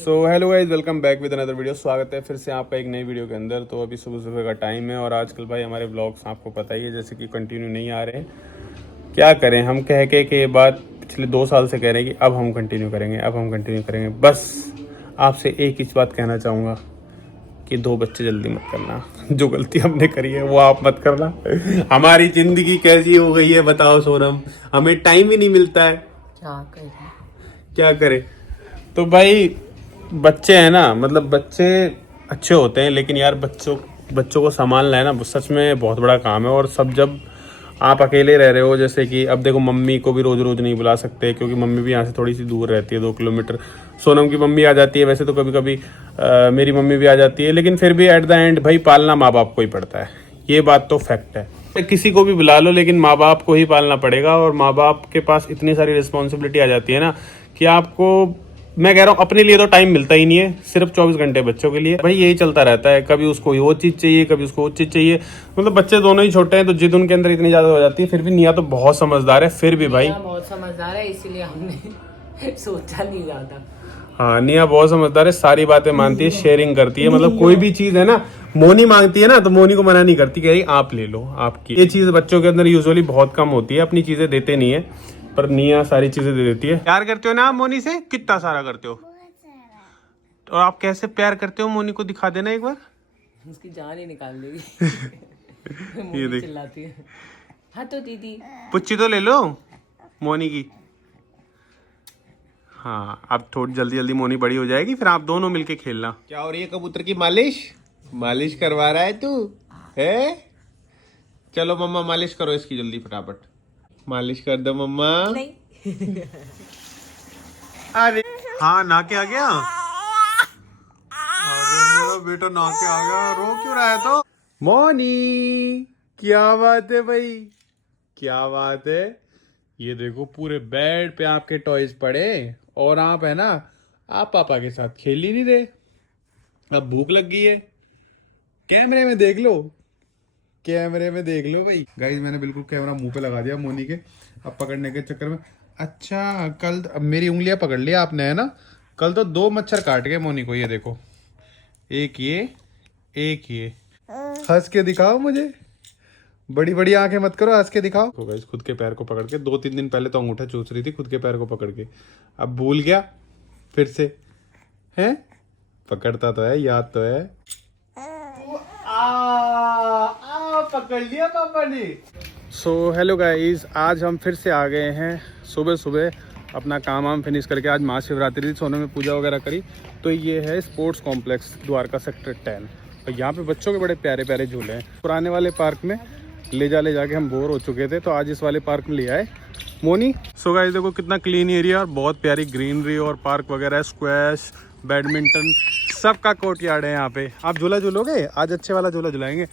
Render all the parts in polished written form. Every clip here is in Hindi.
So hello guys, welcome back with another video. स्वागत है फिर से आपका एक नई वीडियो के अंदर। तो अभी सुबह सुबह का टाइम है और आजकल भाई हमारे व्लॉग्स आपको पता ही है जैसे कि कंटिन्यू नहीं आ रहे हैं। क्या करें, हम कह के बात पिछले 2 साल से कह रहे हैं कि अब हम कंटिन्यू करेंगे, अब हम कंटिन्यू करेंगे। बस आपसे एक ही बात कहना चाहूँगा कि 2 बच्चे जल्दी मत करना। जो गलती हमने करी है वो आप मत करना। हमारी ज़िंदगी कैसी हो गई है बताओ सोनम, हमें टाइम ही नहीं मिलता है। क्या करें। तो भाई बच्चे हैं ना, मतलब बच्चे अच्छे होते हैं, लेकिन यार बच्चों को संभालना है ना, सच में बहुत बड़ा काम है। और सब जब आप अकेले रह रहे हो, जैसे कि अब देखो मम्मी को भी रोज़ रोज़ नहीं बुला सकते क्योंकि मम्मी भी यहाँ से थोड़ी सी दूर रहती है, 2 किलोमीटर। सोनम की मम्मी आ जाती है, वैसे तो कभी कभी मेरी मम्मी भी आ जाती है, लेकिन फिर भी एट द एंड भाई पालना माँ बाप को ही पड़ता है। ये बात तो फैक्ट है। किसी को भी बुला लो लेकिन माँ बाप को ही पालना पड़ेगा। और माँ बाप के पास इतनी सारी रिस्पॉन्सिबिलिटी आ जाती है ना कि आपको, मैं कह रहा हूँ, अपने लिए तो टाइम मिलता ही नहीं है। सिर्फ 24 घंटे बच्चों के लिए भाई यही चलता रहता है। कभी उसको वो चीज़ चाहिए, कभी उसको वो चीज़ चाहिए। मतलब बच्चे दोनों ही छोटे हैं तो जिद उनके अंदर इतनी ज़्यादा हो जाती है। फिर भी निया तो बहुत समझदार है, फिर भी भाई बहुत समझदार है, इसीलिए हमने सोचा नहीं ज्यादा। हाँ, निया बहुत समझदार है, सारी बातें मानती है, शेयरिंग करती है। मतलब कोई भी चीज़ है ना, मोनी मांगती है ना तो मोनी को मना नहीं करती, कह रही आप ले लो आपकी। ये चीज़ बच्चों के अंदर यूजुअली बहुत कम होती है, अपनी चीज़ें देते नहीं है, पर निया सारी चीज़ें दे देती है। प्यार करते हो ना आप मोनी से? कितना सारा करते हो? और आप कैसे प्यार करते हो मोनी को दिखा देना एक बार। उसकी जान ही निकाल देगी। ये देख, चिल्लाती है। हाँ तो दीदी पुच्ची तो ले लो मोनी की। हाँ, अब थोड़ी जल्दी जल्दी मोनी बड़ी हो जाएगी, फिर आप दोनों मिलके खेलना। क्या हो रही है कबूतर की मालिश करवा रहा है तू है? चलो मम्मा मालिश करो इसकी जल्दी, फटाफट मालिश कर दो मम्मा। नहीं। अरे हाँ, ना के आ गया। अरे मेरा बेटा ना के आ गया, रो क्यों रहा है? तो मोनी, क्या बात है भाई, क्या बात है। ये देखो पूरे बेड पे आपके टॉयज पड़े और आप है ना, आप पापा के साथ खेल ही नहीं रहे। अब भूख लग गई है, कैमरे में देख लो, कैमरे में देख लो भाई। गाइस मैंने बिल्कुल कैमरा मुंह पे लगा दिया मोनी के, अब पकड़ने के चक्कर में। अच्छा कल अब मेरी उंगलियां पकड़ लिया आपने, है ना? कल तो 2 मच्छर काट गए मोनी को। ये देखो, एक ये, एक ये। हंस के दिखाओ मुझे, बड़ी बड़ी आंखें मत करो, हंस के दिखाओ। तो गाइस खुद के पैर को पकड़ के 2-3 दिन पहले तो अंगूठा चूस रही थी खुद के पैर को पकड़ के, अब भूल गया फिर से हैं? पकड़ता तो है, याद तो है। पकड़ लिया पापा ने। सो हेलो गाइस, आज हम फिर से आ गए हैं सुबह सुबह अपना काम वाम फिनिश करके। आज महाशिवरात्रि थी, सोने में पूजा वगैरह करी। तो ये है स्पोर्ट्स कॉम्प्लेक्स द्वारका सेक्टर 10 और यहाँ पे बच्चों के बड़े प्यारे प्यारे झूले हैं। पुराने वाले पार्क में ले जाके हम बोर हो चुके थे, तो आज इस वाले पार्क में ले आए मोनी। सो गाइस देखो कितना क्लीन एरिया और बहुत प्यारी ग्रीनरी और पार्क वगैरह, स्क्वैश, बैडमिंटन, सबका कोर्टयार्ड है यहाँ पे। आप झूला झूलोगे? आज अच्छे वाला झूला झुलाएंगे।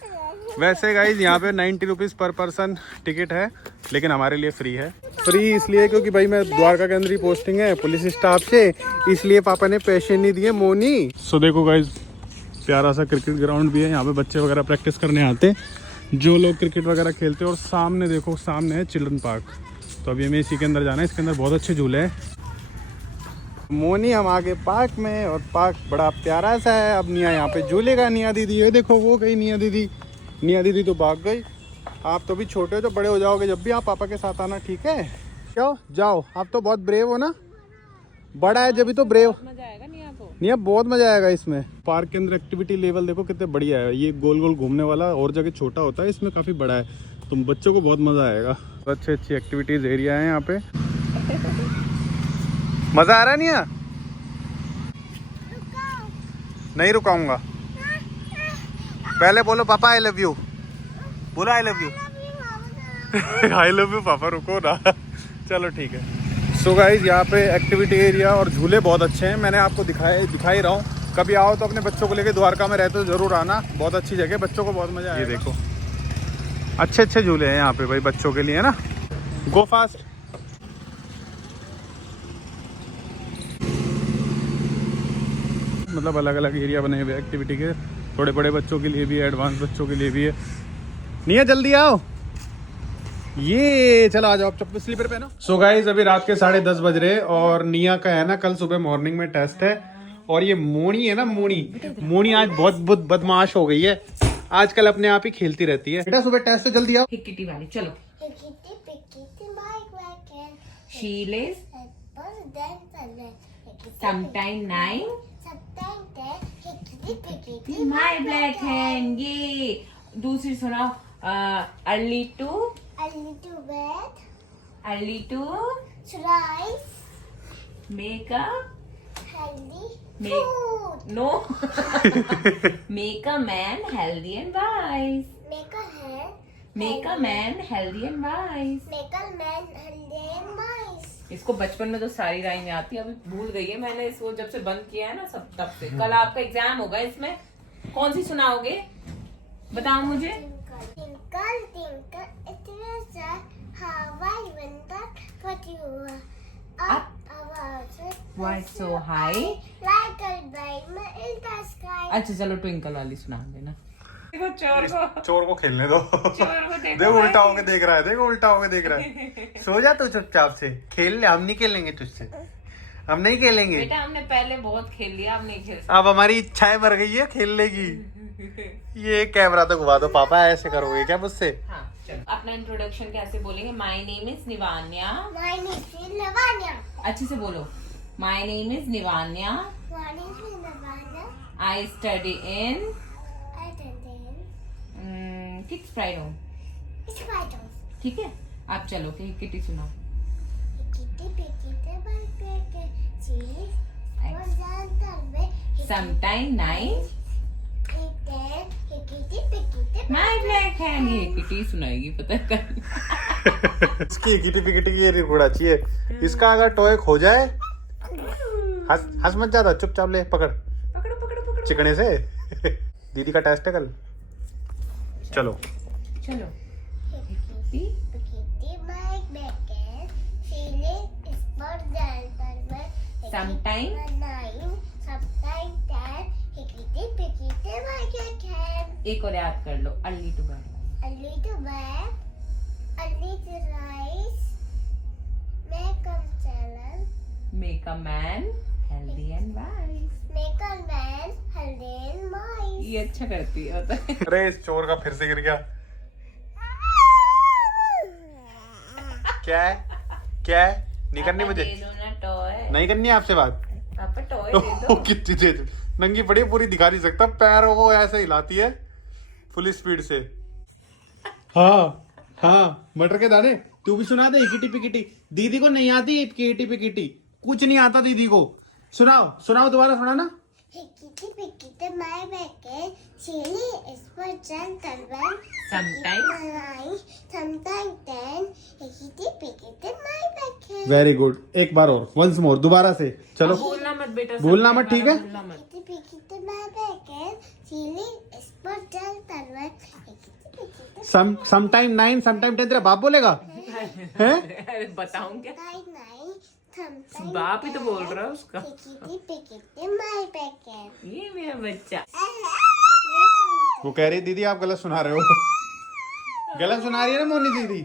वैसे गाइज यहाँ पे 90 रुपीज़ पर पर्सन टिकट है, लेकिन हमारे लिए फ्री है। फ्री इसलिए क्योंकि भाई मैं द्वारका के अंदर ही पोस्टिंग है पुलिस स्टाफ से, इसलिए पापा ने पैसे नहीं दिए मोनी। सो देखो गाइज प्यारा सा क्रिकेट ग्राउंड भी है, यहाँ पे बच्चे वगैरह प्रैक्टिस करने आते हैं, जो लोग क्रिकेट वगैरह खेलते हैं। और सामने देखो, सामने है चिल्ड्रन पार्क। तो अभी हमें इसी के अंदर जाना है, इसके अंदर बहुत अच्छे झूले हैं। मोनी हम आगे पार्क में, और पार्क बड़ा प्यारा सा है। अब निया यहाँ पे झूलेगा। निया दीदी, ये देखो वो गई निया दीदी। निया दीदी तो भाग गई। आप तो भी छोटे हो, तो बड़े हो जाओगे जब भी आप पापा के साथ आना, ठीक है? क्यों जाओ, आप तो बहुत ब्रेव हो ना, बड़ा है जब भी तो ब्रेव। मजा आएगा निया को। निया बहुत मजा आएगा इसमें। पार्क के अंदर एक्टिविटी लेवल देखो कितने बढ़िया है। ये गोल गोल घूमने वाला और जगह छोटा होता है, इसमें काफी बड़ा है, तो बच्चों को बहुत मजा आएगा। अच्छी अच्छी एक्टिविटीज एरिया है यहाँ पे। मजा आ रहा है निया? नहीं रुकाऊंगा। पहले बोलो पापा आई लव यू, बोलो I love you. I love you पापा, रुको ना। चलो ठीक है। सो गाइज यहाँ पे एक्टिविटी एरिया और झूले बहुत अच्छे हैं, मैंने आपको दिखा ही रहा हूँ। कभी आओ तो अपने बच्चों को लेके द्वारका में रहते तो जरूर आना, बहुत अच्छी जगह, बच्चों को बहुत मजा आएगा। ये देखो अच्छे अच्छे झूले हैं यहाँ पे भाई बच्चों के लिए, है ना? गो फास्ट। मतलब अलग अलग एरिया बने हुए एक्टिविटी के, थोड़े बड़े बच्चों के लिए भी, एडवांस बच्चों के लिए भी है। निया जल्दी आओ, ये चलो आ जाओ, चप्पल स्लीपर पहनो। सो गाइस अभी रात के 10:30 बज रहे और निया का है ना कल सुबह मॉर्निंग में टेस्ट है। और ये मोनी है ना, मोनी आज बहुत बदमाश हो गई है। आजकल अपने आप ही खेलती रहती है। बेटा सुबह टेस्ट से जल्दी आओ। हिक्किटी वाली चलो। She lays sometime 9 my black hen। ये दूसरी सुनाओ। early to make a no make a man healthy and wise। make a man healthy and wise। इसको बचपन में तो सारी राइमें आती है, अभी भूल गई है। मैंने इसको जब से बंद किया है ना सब तब से। कल आपका एग्जाम होगा, इसमें कौन सी सुनाओगे बताओ मुझे। Why so high? अच्छा चलो ट्विंकल वाली सुना देना। देखो चोर को खेलने दो। देखो उल्टा होके देख रहा है, देखो उल्टा होके देख रहा है। सो जा तू चुपचाप से, खेल ले, हम नहीं खेलेंगे तुझसे, हम नहीं खेलेंगे बेटा। हमने पहले बहुत खेल लिया, अब नहीं खेल अब हमारी इच्छाएं मर गई है खेलने की। ये कैमरा तो घुमा दो पापा, ऐसे करोगे क्या मुझसे? हाँ चलो। अपना इंट्रोडक्शन कैसे बोलेंगे? My name is Nivanya. अच्छे से बोलो। My name is Nivanya. I study in Kids Pride Home. ठीक है, आप चलो कि किटी सुनाओ। Sometime 9 my black hen। ये किटी सुनाएगी पता कर। इसकी किटी पिकटी की ये रिकॉर्ड चाहिए। इसका अगर टॉय खो जाए, हंस मत ज्यादा, चुपचाप ले, पकड़ चिकने से। दीदी का टेस्ट है कल। चलो Sometime एक और याद कर लो। early to bed make a man healthy and wise। ये अच्छा करती है होता है। अरे इस चोर का फिर से गिर गया। क्या है नहीं करनी मुझे, दे दो ना टॉय। नहीं करनी है आपसे बात। पापा टॉय दे दो। कितनी तेज नंगी पड़ी, पूरी दिखा नहीं सकता, पैरों को ऐसे हिलाती है फुल स्पीड से। हाँ मटर के दाने। तू भी सुना दे किटी पिकिटी। दीदी को नहीं आती किटी पिकिटी, कुछ नहीं आता दीदी को। सुनाओ दोबारा सुनाना। वेरी गुड, एक बार और, वंस मोर, दोबारा से। चलो बोलना मत बेटा, बोलना मत, ठीक है। समटाइम 9 समटाइम 10 तेरा बाप बोलेगा हैं? अरे बताऊं क्या, बाप ही तो बोल रहा है उसका। ये मेरा बच्चा। वो कह रही दीदी आप गलत सुना रहे हो। गलत सुना रही है ना मोनी दीदी।